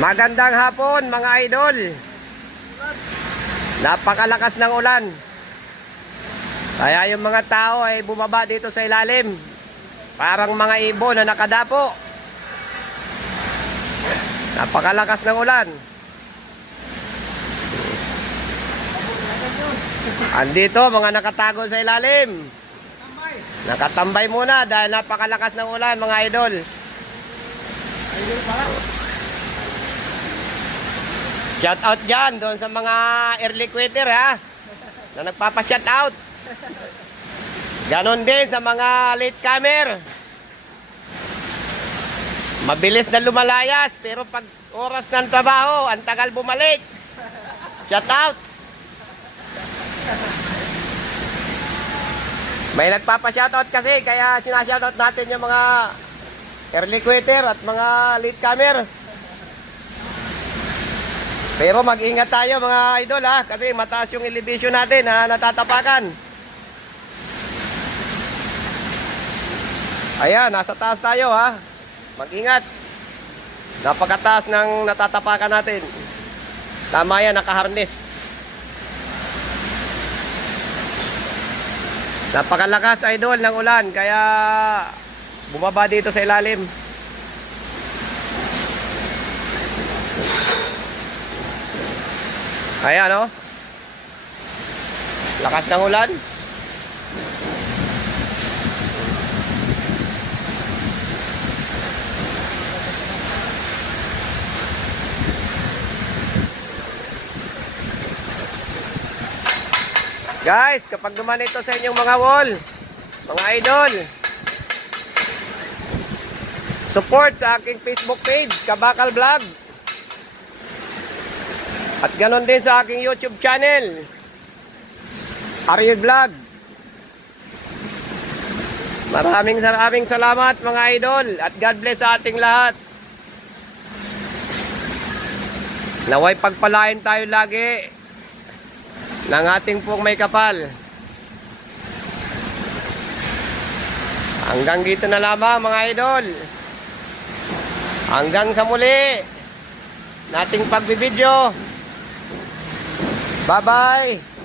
Magandang hapon mga idol. Napakalakas ng ulan. Kaya yung mga tao ay bumaba dito sa ilalim. Parang mga ibon na nakadapo. Napakalakas ng ulan. Andito mga nakatago sa ilalim. Nakatambay muna dahil napakalakas ng ulan mga idol. Shout out dyan doon sa mga early quitter ha, na nagpapa-shout out. Ganon din sa mga late comer. Mabilis na lumalayas pero pag oras ng trabaho, ang tagal bumalik. Shout out. May nagpapa-shout out kasi kaya sinashout out natin yung mga early quitter at mga late comer. Pero mag-ingat tayo mga idol ha, kasi mataas yung elevation natin na natatapakan. Ayan, nasa taas tayo ha. Mag-ingat. Napakataas ng natatapakan natin. Tama yan, nakaharness. Napakalakas idol ng ulan, kaya bumaba dito sa ilalim. Ayan o. Lakas ng ulan. Guys, kapag duman ito sa inyong mga wall, mga idol, support sa aking Facebook page, Kabakal Vlog. At ganon din sa aking YouTube channel, Ariel Vlog. Maraming salamat mga idol at God bless sa ating lahat. Naway pagpalain tayo lagi ng ating pong may kapal. Hanggang dito na lamang mga idol. Hanggang sa muli nating pagbibideo. Bye-bye!